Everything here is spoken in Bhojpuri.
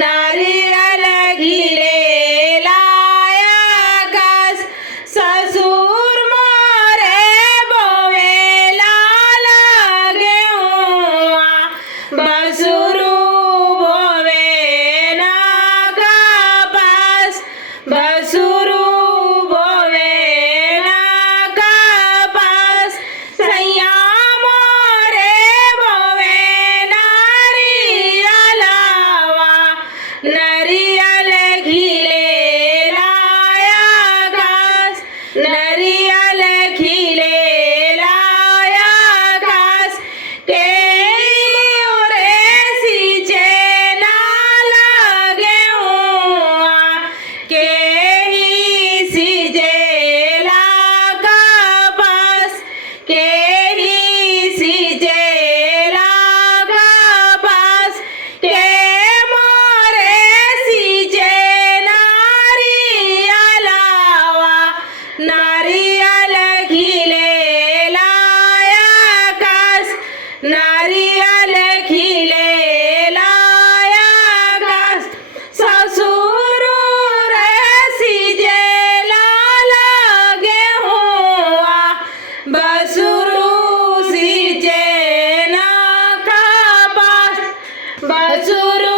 नारियल घिलेला आकाश ससुर मोरे बोवेला लगे हुआ बसुरु बोवे ना कपास बसुरु बोवे ना कपास सैया मोरे बोवे नारियलवा नरियल घिलेला आकाश नरियल घिलेला आकाश के ओरे सींचे ना लगे हुआ के ही सींचेला कपास के ही सींचेला कपास के मोरे सींचे नारियलवा नारियल घिलेला आकाश नारियल घिलेला आकाश ससुर रे सींचेला लगे हुआ बसुरु सींचे ना कपास बसुरु